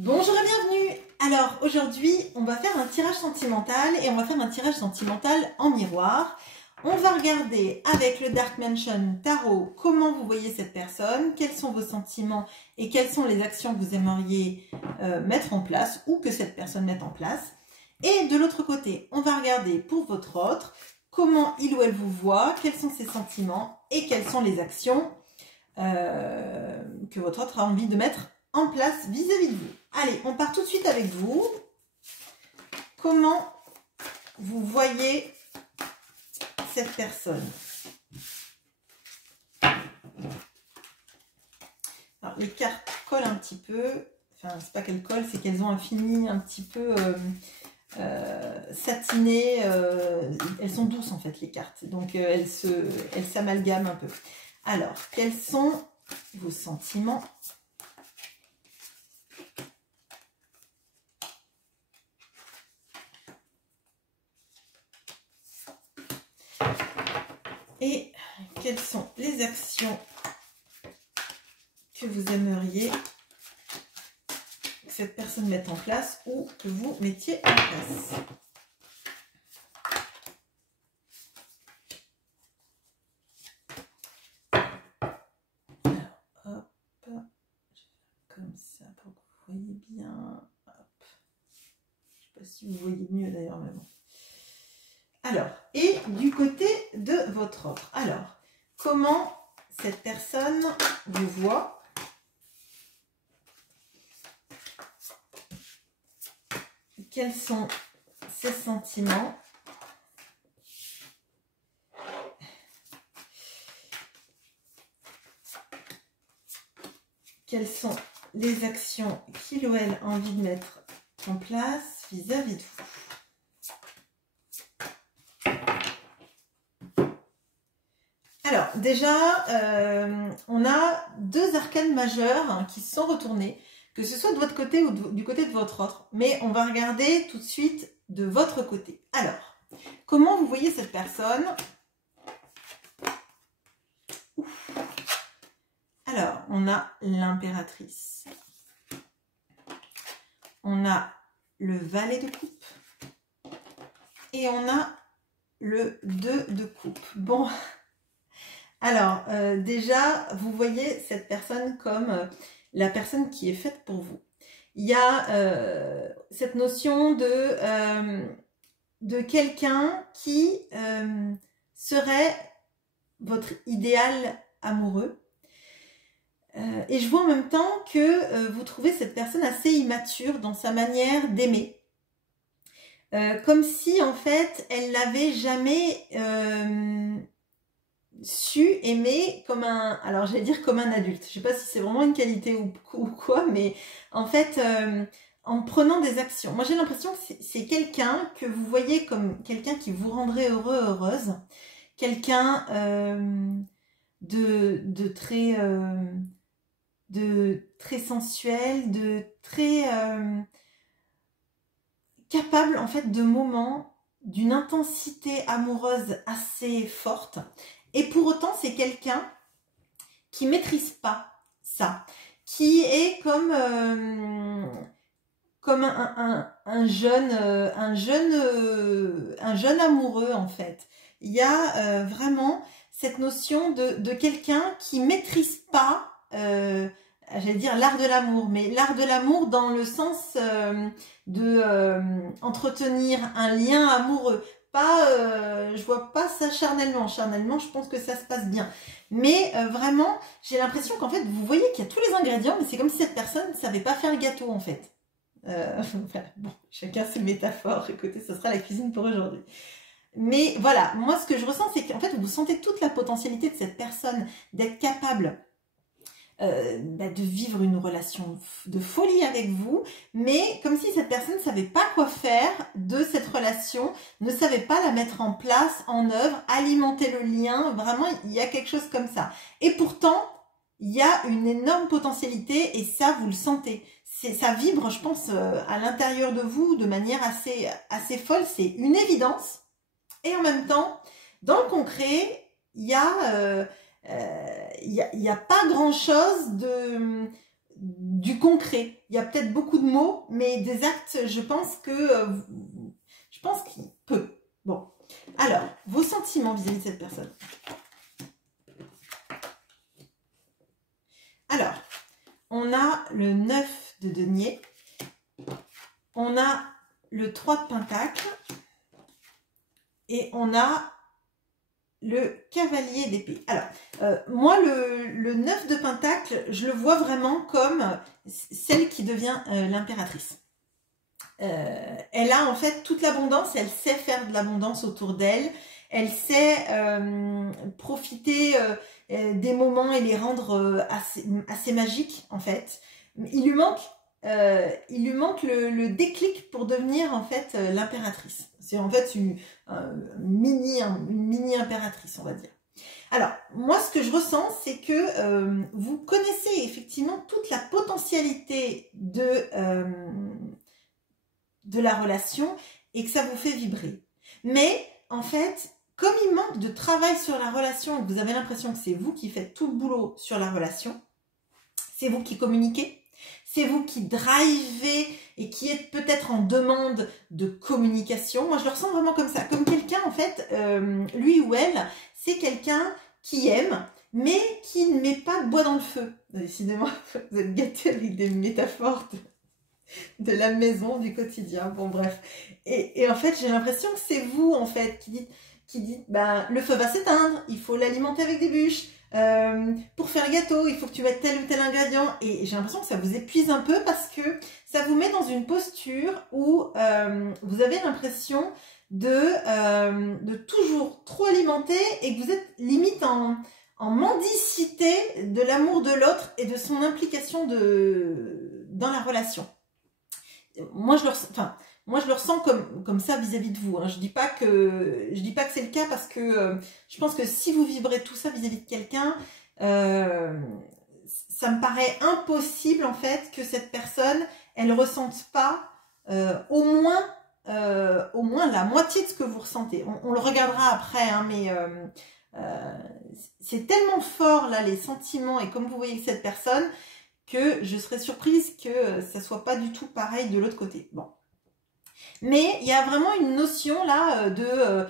Bonjour et bienvenue. Alors aujourd'hui on va faire un tirage sentimental et on va faire un tirage sentimental en miroir. On va regarder avec le Dark Mansion Tarot comment vous voyez cette personne, quels sont vos sentiments et quelles sont les actions que vous aimeriez mettre en place ou que cette personne mette en place. Et de l'autre côté, on va regarder pour votre autre comment il ou elle vous voit, quels sont ses sentiments et quelles sont les actions que votre autre a envie de mettre en place vis-à-vis de vous. Allez, on part tout de suite avec vous. Comment vous voyez cette personne? Alors, les cartes collent un petit peu. Enfin, c'est pas qu'elles collent, c'est qu'elles ont un fini un petit peu satiné. Elles sont douces en fait, les cartes. Donc, elles s'amalgament un peu. Alors, quels sont vos sentiments ? Et quelles sont les actions que vous aimeriez que cette personne mette en place ou que vous mettiez en place? Alors, hop, je vais faire comme ça pour que vous voyez bien. Hop. Je ne sais pas si vous voyez mieux d'ailleurs, mais bon. Alors, et du côté de votre autre, alors, comment cette personne vous voit? Quels sont ses sentiments? Quelles sont les actions qu'il ou elle a envie de mettre en place vis-à-vis de vous? Alors, déjà, on a deux arcanes majeures qui se sont retournés, que ce soit de votre côté ou du côté de votre autre. Mais on va regarder tout de suite de votre côté. Alors, comment vous voyez cette personne? Ouf. Alors, on a l'impératrice. On a le valet de coupe. Et on a le 2 de coupe. Bon... Alors, déjà, vous voyez cette personne comme la personne qui est faite pour vous. Il y a cette notion de quelqu'un qui serait votre idéal amoureux. Et je vois en même temps que vous trouvez cette personne assez immature dans sa manière d'aimer. Comme si, en fait, elle n'avait jamais... su aimer comme un, alors j'allais dire comme un adulte, je sais pas si c'est vraiment une qualité ou quoi, mais en fait en prenant des actions, moi j'ai l'impression que c'est quelqu'un que vous voyez comme quelqu'un qui vous rendrait heureux, heureuse, quelqu'un de très sensuel, de très capable en fait de moments d'une intensité amoureuse assez forte. Et pour autant, c'est quelqu'un qui ne maîtrise pas ça, qui est comme un jeune amoureux en fait. Il y a vraiment cette notion de quelqu'un qui ne maîtrise pas, j'allais dire l'art de l'amour, mais l'art de l'amour dans le sens entretenir un lien amoureux. Pas, je vois pas ça charnellement. Charnellement, je pense que ça se passe bien. Mais vraiment, j'ai l'impression qu'en fait, vous voyez qu'il y a tous les ingrédients, mais c'est comme si cette personne ne savait pas faire le gâteau, en fait. Voilà, bon, chacun ses métaphores. Écoutez, ce sera la cuisine pour aujourd'hui. Mais voilà, moi, ce que je ressens, c'est qu'en fait, vous sentez toute la potentialité de cette personne d'être capable de vivre une relation de folie avec vous, mais comme si cette personne ne savait pas quoi faire de cette relation, ne savait pas la mettre en place, en œuvre, alimenter le lien, vraiment il y a quelque chose comme ça. Et pourtant, il y a une énorme potentialité et ça vous le sentez. Ça vibre, je pense, à l'intérieur de vous de manière assez folle, c'est une évidence. Et en même temps, dans le concret, il y a... il n'y a pas grand chose du concret. Il y a peut-être beaucoup de mots, mais des actes, je pense qu'il peut. Bon, alors, vos sentiments vis-à-vis de cette personne. Alors, on a le 9 de denier, on a le 3 de pentacle et on a le cavalier d'épée. Alors, moi, le 9 de pentacle, je le vois vraiment comme celle qui devient l'impératrice. Elle a en fait toute l'abondance, elle sait faire de l'abondance autour d'elle, elle sait profiter des moments et les rendre assez magiques en fait. Il lui manque le déclic pour devenir en fait l'impératrice. C'est en fait une mini impératrice, on va dire. Alors, moi, ce que je ressens, c'est que vous connaissez effectivement toute la potentialité de la relation et que ça vous fait vibrer. Mais, en fait, comme il manque de travail sur la relation et que vous avez l'impression que c'est vous qui faites tout le boulot sur la relation, c'est vous qui communiquez, c'est vous qui drivez et qui êtes peut-être en demande de communication. Moi, je le ressens vraiment comme ça. Comme quelqu'un, en fait, lui ou elle, c'est quelqu'un qui aime, mais qui ne met pas de bois dans le feu. Décidément, vous êtes gâtés avec des métaphores de la maison, du quotidien. Bon, bref. Et en fait, j'ai l'impression que c'est vous, en fait, qui dites, ben, le feu va s'éteindre, il faut l'alimenter avec des bûches. Pour faire le gâteau, il faut que tu mettes tel ou tel ingrédient. Et j'ai l'impression que ça vous épuise un peu parce que ça vous met dans une posture où vous avez l'impression de toujours trop alimenter et que vous êtes limite en mendicité de l'amour de l'autre et de son implication dans la relation. Moi, je le ressens comme ça vis-à-vis de vous. Hein. Je dis pas que c'est le cas parce que je pense que si vous vibrez tout ça vis-à-vis de quelqu'un, ça me paraît impossible en fait que cette personne, elle ressente pas au moins la moitié de ce que vous ressentez. On le regardera après, hein, mais c'est tellement fort là les sentiments et comme vous voyez cette personne, que je serais surprise que ça soit pas du tout pareil de l'autre côté. Bon. Mais il y a vraiment une notion là de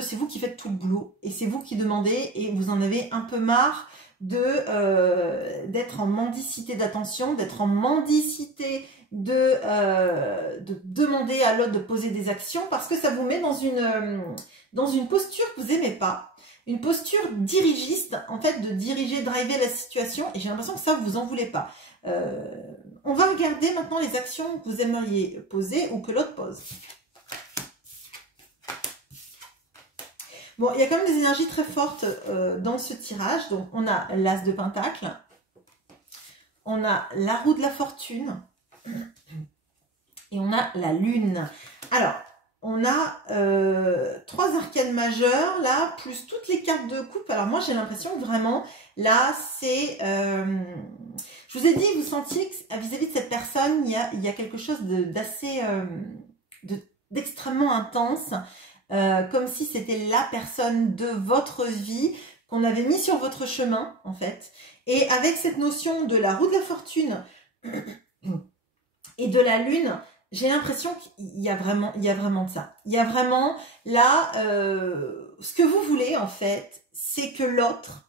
c'est vous qui faites tout le boulot et c'est vous qui demandez et vous en avez un peu marre d'être en mendicité d'attention, d'être en mendicité de demander à l'autre de poser des actions parce que ça vous met dans une posture que vous aimez pas. Une posture dirigiste, en fait, de diriger, driver la situation, et j'ai l'impression que ça, vous en voulez pas. On va regarder maintenant les actions que vous aimeriez poser ou que l'autre pose. Bon, il y a quand même des énergies très fortes dans ce tirage. Donc, on a l'As de Pentacle, on a la roue de la fortune, et on a la Lune. Alors, on a 3 arcanes majeures, là, plus toutes les cartes de coupe. Alors moi, j'ai l'impression que vraiment, là, c'est... je vous ai dit, vous sentiez que vis-à-vis de cette personne, il y a quelque chose d'assez... d'extrêmement intense, comme si c'était la personne de votre vie qu'on avait mis sur votre chemin, en fait. Et avec cette notion de la roue de la fortune et de la Lune... J'ai l'impression qu'il y a vraiment de ça. Il y a vraiment, là, ce que vous voulez, en fait, c'est que l'autre...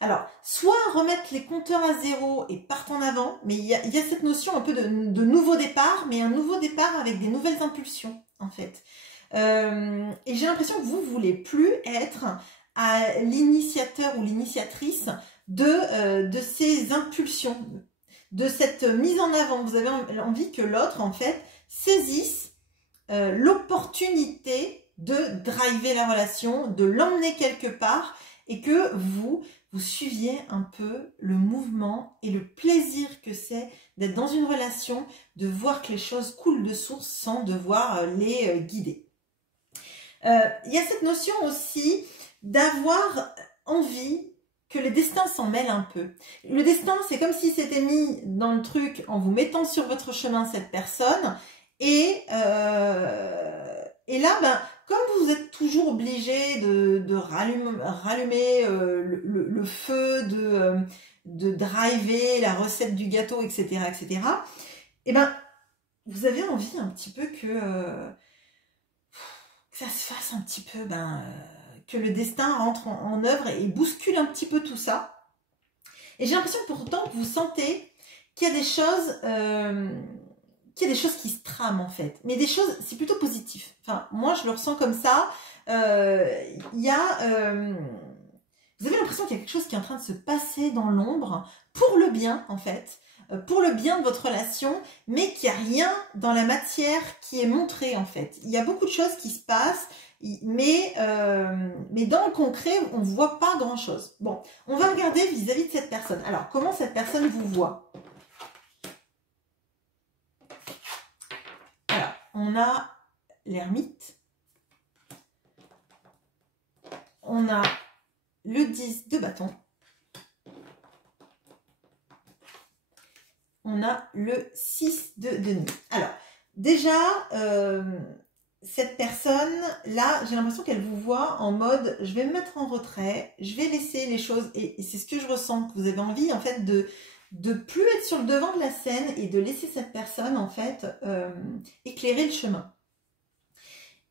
alors, soit remettre les compteurs à zéro et partent en avant, mais il y a cette notion un peu de nouveau départ, mais un nouveau départ avec des nouvelles impulsions, en fait. Et j'ai l'impression que vous ne voulez plus être à l'initiateur ou l'initiatrice de ces impulsions, de cette mise en avant. Vous avez envie que l'autre, en fait, saisisse l'opportunité de driver la relation, de l'emmener quelque part et que vous suiviez un peu le mouvement et le plaisir que c'est d'être dans une relation, de voir que les choses coulent de source sans devoir les guider. Il y a cette notion aussi d'avoir envie que le destin s'en mêle un peu. Le destin, c'est comme s'il s'était mis dans le truc en vous mettant sur votre chemin cette personne. Et là, ben, comme vous êtes toujours obligé de rallumer le feu, de driver la recette du gâteau, etc., etc., et ben, vous avez envie un petit peu que ça se fasse un petit peu, que le destin rentre en œuvre et bouscule un petit peu tout ça. Et j'ai l'impression pourtant que vous sentez qu'il y a des choses, qui se trament en fait. Mais des choses, c'est plutôt positif. Enfin, moi je le ressens comme ça. Vous avez l'impression qu'il y a quelque chose qui est en train de se passer dans l'ombre pour le bien en fait. Pour le bien de votre relation, mais qu'il n'y a rien dans la matière qui est montré en fait. Il y a beaucoup de choses qui se passent, mais dans le concret, on ne voit pas grand-chose. Bon, on va regarder vis-à-vis de cette personne. Alors, comment cette personne vous voit? Alors, on a l'ermite. On a le 10 de bâton. On a le 6 de denier. Alors, déjà, cette personne-là, j'ai l'impression qu'elle vous voit en mode, je vais me mettre en retrait, je vais laisser les choses, et c'est ce que je ressens, que vous avez envie, en fait, de plus être sur le devant de la scène et de laisser cette personne, en fait, éclairer le chemin.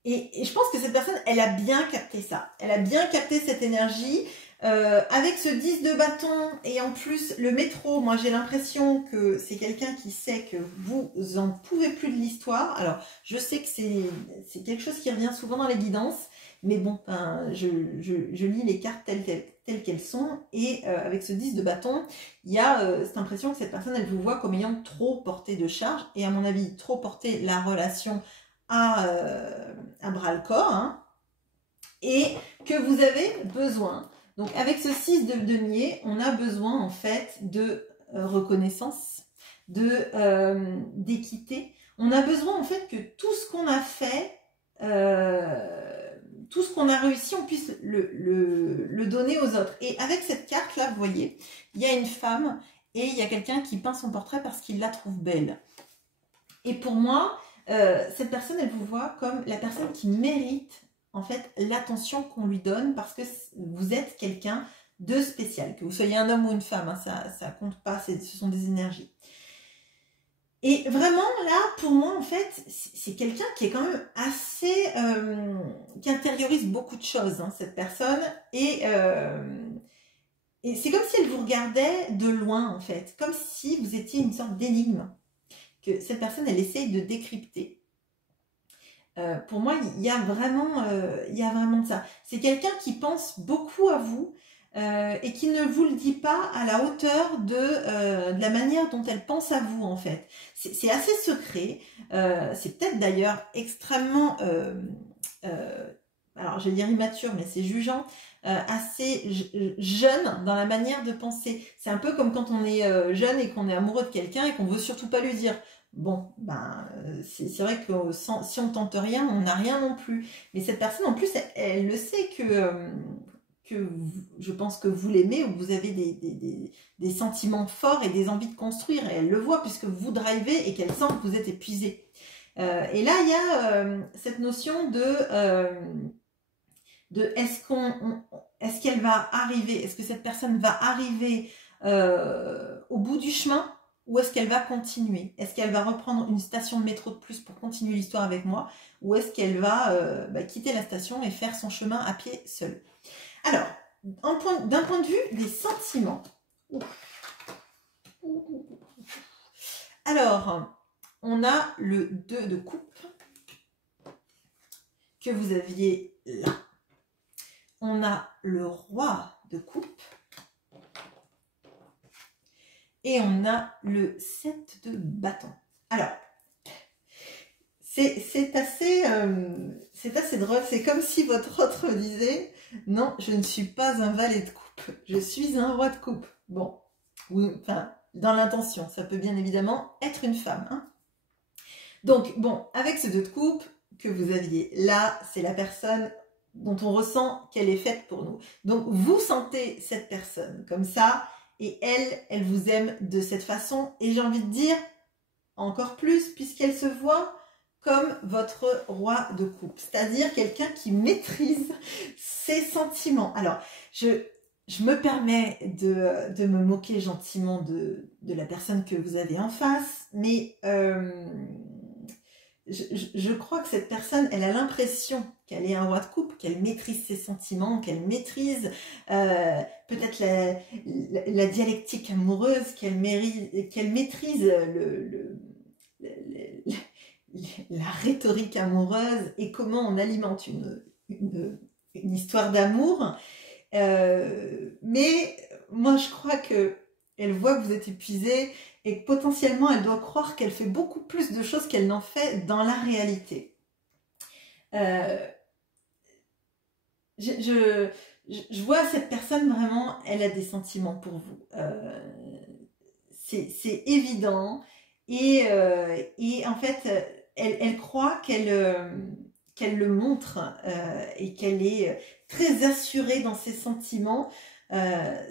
Et je pense que cette personne, elle a bien capté ça. Elle a bien capté cette énergie. Avec ce 10 de bâton et en plus le métro, moi j'ai l'impression que c'est quelqu'un qui sait que vous en pouvez plus de l'histoire. Alors je sais que c'est quelque chose qui revient souvent dans les guidances, mais bon, je lis les cartes telles qu'elles sont, et avec ce 10 de bâton, il y a cette impression que cette personne, elle vous voit comme ayant trop porté de charge, et à mon avis trop porté la relation à bras le corps, hein, et que vous avez besoin. Donc avec ce 6 de denier, on a besoin en fait de reconnaissance, d'équité. On a besoin en fait que tout ce qu'on a fait, tout ce qu'on a réussi, on puisse le donner aux autres. Et avec cette carte là, vous voyez, il y a une femme et il y a quelqu'un qui peint son portrait parce qu'il la trouve belle. Et pour moi, cette personne, elle vous voit comme la personne qui mérite en fait l'attention qu'on lui donne, parce que vous êtes quelqu'un de spécial, que vous soyez un homme ou une femme, hein, ça compte pas, ce sont des énergies. Et vraiment là, pour moi en fait, c'est quelqu'un qui est quand même assez, qui intériorise beaucoup de choses, hein, cette personne, et c'est comme si elle vous regardait de loin en fait, comme si vous étiez une sorte d'énigme, que cette personne elle essaye de décrypter. Pour moi, il y a vraiment de ça. C'est quelqu'un qui pense beaucoup à vous et qui ne vous le dit pas à la hauteur de la manière dont elle pense à vous, en fait. C'est assez secret. C'est peut-être d'ailleurs extrêmement, alors je vais dire immature, mais c'est jugeant, assez jeune dans la manière de penser. C'est un peu comme quand on est jeune et qu'on est amoureux de quelqu'un et qu'on veut surtout pas lui dire. Bon, c'est vrai que si on tente rien, on n'a rien non plus. Mais cette personne, en plus, elle le sait que je pense que vous l'aimez, ou vous avez des sentiments forts et des envies de construire. Et elle le voit puisque vous drivez et qu'elle sent que vous êtes épuisé. Et là, il y a cette notion de est-ce qu'elle va arriver, est-ce que cette personne va arriver au bout du chemin? Ou est-ce qu'elle va continuer? Est-ce qu'elle va reprendre une station de métro de plus pour continuer l'histoire avec moi? Ou est-ce qu'elle va quitter la station et faire son chemin à pied seule? Alors, d'un point de vue des sentiments. Alors, on a le 2 de coupe que vous aviez là. On a le roi de coupe. Et on a le 7 de bâton. Alors, c'est assez drôle. C'est comme si votre autre disait « Non, je ne suis pas un valet de coupe. Je suis un roi de coupe. » Bon, oui, enfin, dans l'intention. Ça peut bien évidemment être une femme. Hein. Donc, bon, avec ce 2 de coupe que vous aviez là, c'est la personne dont on ressent qu'elle est faite pour nous. Donc, vous sentez cette personne comme ça. Et elle vous aime de cette façon. Et j'ai envie de dire encore plus, puisqu'elle se voit comme votre roi de coupe. C'est-à-dire quelqu'un qui maîtrise ses sentiments. Alors, je me permets de me moquer gentiment de la personne que vous avez en face, mais je crois que cette personne, elle a l'impression qu'elle est un roi de coupe, qu'elle maîtrise ses sentiments, qu'elle maîtrise peut-être la dialectique amoureuse, qu'elle maîtrise la rhétorique amoureuse et comment on alimente une histoire d'amour. Mais moi, je crois que elle voit que vous êtes épuisé et que potentiellement, elle doit croire qu'elle fait beaucoup plus de choses qu'elle n'en fait dans la réalité. Je vois cette personne vraiment, elle a des sentiments pour vous. C'est évident. Et en fait, elle croit qu'elle le montre et qu'elle est très assurée dans ses sentiments.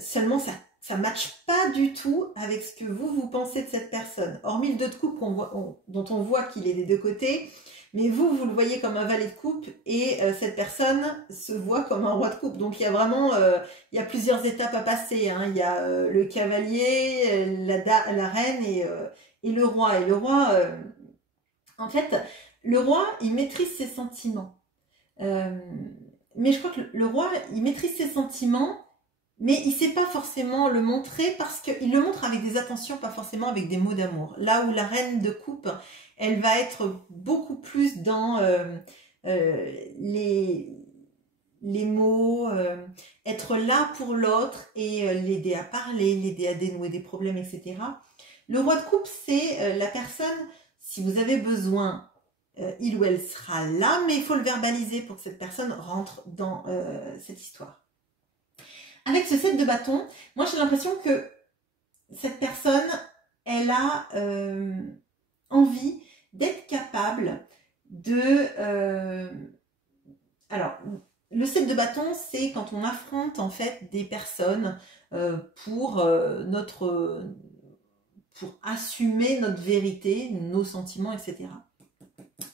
Seulement, ça matche pas du tout avec ce que vous pensez de cette personne. Hormis le 2 de coupe dont on voit qu'il est des deux côtés, mais vous le voyez comme un valet de coupe et cette personne se voit comme un roi de coupe. Donc il y a vraiment, il y a plusieurs étapes à passer. Hein. Il y a le cavalier, la reine et le roi. Et le roi, en fait, le roi, il maîtrise ses sentiments. Mais je crois que le roi, il maîtrise ses sentiments, mais il ne sait pas forcément le montrer parce qu'il le montre avec des attentions, pas forcément avec des mots d'amour. Là où la reine de coupe, elle va être beaucoup plus dans les mots, être là pour l'autre et l'aider à parler, l'aider à dénouer des problèmes, etc. Le roi de coupe, c'est la personne, si vous avez besoin, il ou elle sera là, mais il faut le verbaliser pour que cette personne rentre dans cette histoire. Avec ce 7 de bâton, moi j'ai l'impression que cette personne, elle a envie d'être capable de... Alors, le 7 de bâton, c'est quand on affronte en fait des personnes pour assumer notre vérité, nos sentiments, etc.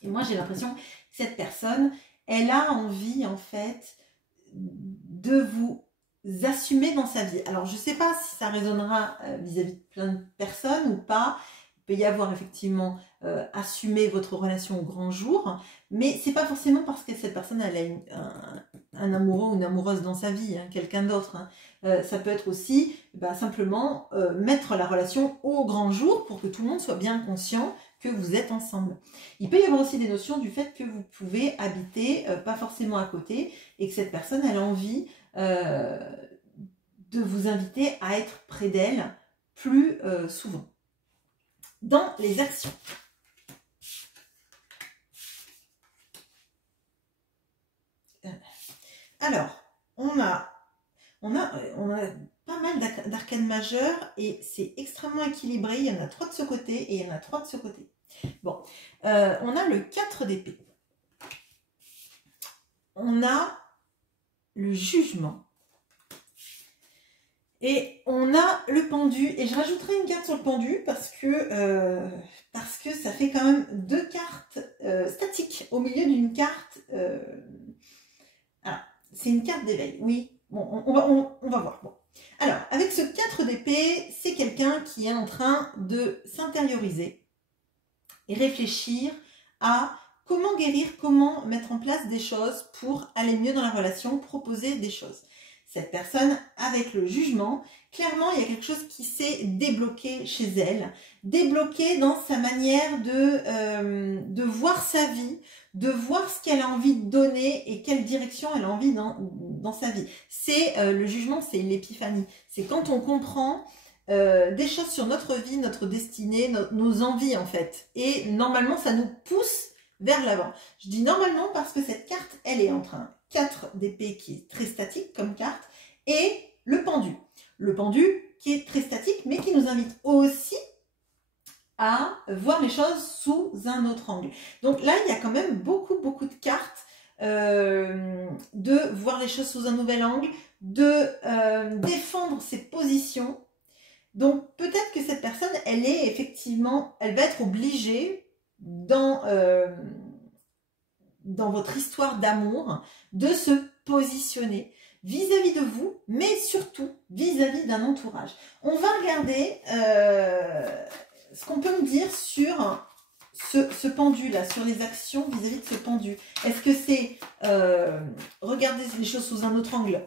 Et moi, j'ai l'impression que cette personne, elle a envie, en fait, de vous assumer dans sa vie. Alors, je ne sais pas si ça résonnera vis-à-vis de plein de personnes ou pas. Il peut y avoir effectivement assumer votre relation au grand jour, mais c'est pas forcément parce que cette personne elle a un amoureux ou une amoureuse dans sa vie, hein, quelqu'un d'autre. Hein. Ça peut être aussi simplement mettre la relation au grand jour pour que tout le monde soit bien conscient que vous êtes ensemble. Il peut y avoir aussi des notions du fait que vous pouvez habiter pas forcément à côté et que cette personne elle a envie de vous inviter à être près d'elle plus souvent. Dans les actions. Alors, on a pas mal d'arcanes majeures et c'est extrêmement équilibré. Il y en a 3 de ce côté et il y en a 3 de ce côté. Bon, on a le 4 d'épée. On a le jugement. Et on a le pendu. Et je rajouterai une carte sur le pendu parce que ça fait quand même 2 cartes statiques au milieu d'une carte. Alors, c'est une carte d'éveil. Oui, bon, on va voir. Bon. Alors, avec ce 4 d'épée, c'est quelqu'un qui est en train de s'intérioriser et réfléchir à comment guérir, comment mettre en place des choses pour aller mieux dans la relation, proposer des choses. Cette personne, avec le jugement, clairement, il y a quelque chose qui s'est débloqué chez elle, débloqué dans sa manière de voir sa vie, de voir ce qu'elle a envie de donner et quelle direction elle a envie dans sa vie. C'est le jugement, c'est l'épiphanie. C'est quand on comprend des choses sur notre vie, notre destinée, nos envies en fait. Et normalement, ça nous pousse vers l'avant. Je dis normalement parce que cette carte, elle est entre un 4 d'épée qui est très statique comme carte et le pendu. Le pendu qui est très statique mais qui nous invite aussi à voir les choses sous un autre angle. Donc là, il y a quand même beaucoup de cartes de voir les choses sous un nouvel angle, de défendre ses positions. Donc peut-être que cette personne, elle va être obligée dans votre histoire d'amour de se positionner, vis-à-vis de vous, mais surtout vis-à-vis d'un entourage. On va regarder ce qu'on peut me dire sur ce pendu-là, sur les actions vis-à-vis de ce pendu. Est-ce que c'est regarder les choses sous un autre angle,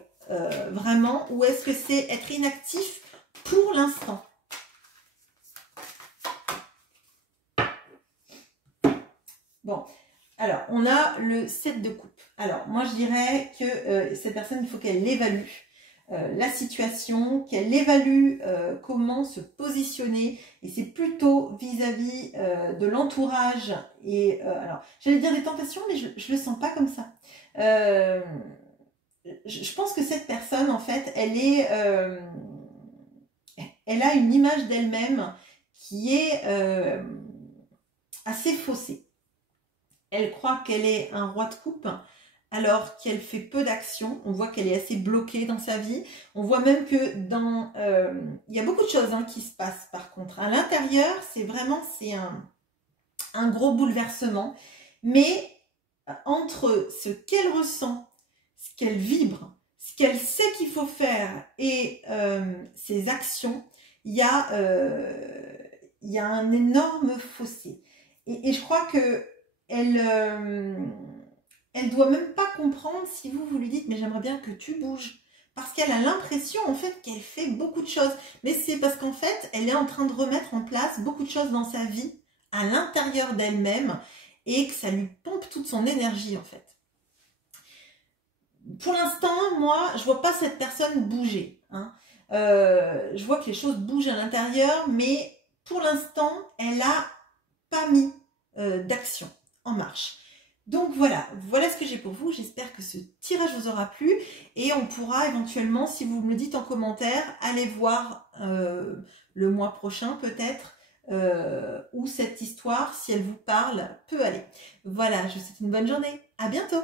vraiment, ou est-ce que c'est être inactif pour l'instant? Bon, alors, on a le 7 de coupe. Alors, moi, je dirais que cette personne, il faut qu'elle évalue la situation, qu'elle évalue comment se positionner. Et c'est plutôt vis-à-vis de l'entourage. Et alors, j'allais dire des tentations, mais je ne le sens pas comme ça. Je pense que cette personne, en fait, elle a une image d'elle-même qui est assez faussée. Elle croit qu'elle est un roi de coupe, alors qu'elle fait peu d'actions. On voit qu'elle est assez bloquée dans sa vie. On voit même que il y a beaucoup de choses qui se passent par contre. À l'intérieur, c'est un gros bouleversement. Mais entre ce qu'elle ressent, ce qu'elle vibre, ce qu'elle sait qu'il faut faire et ses actions, il y a un énorme fossé. Et je crois que elle doit même pas comprendre si vous lui dites mais j'aimerais bien que tu bouges, parce qu'elle a l'impression en fait qu'elle fait beaucoup de choses, mais c'est parce qu'en fait elle est en train de remettre en place beaucoup de choses dans sa vie à l'intérieur d'elle-même et que ça lui pompe toute son énergie en fait. Pour l'instant, moi je vois pas cette personne bouger, je vois que les choses bougent à l'intérieur, mais pour l'instant elle a pas mis d'action en marche. Donc voilà ce que j'ai pour vous. J'espère que ce tirage vous aura plu et on pourra éventuellement, si vous me le dites en commentaire, aller voir le mois prochain peut-être où cette histoire, si elle vous parle, peut aller. Voilà, je vous souhaite une bonne journée. À bientôt.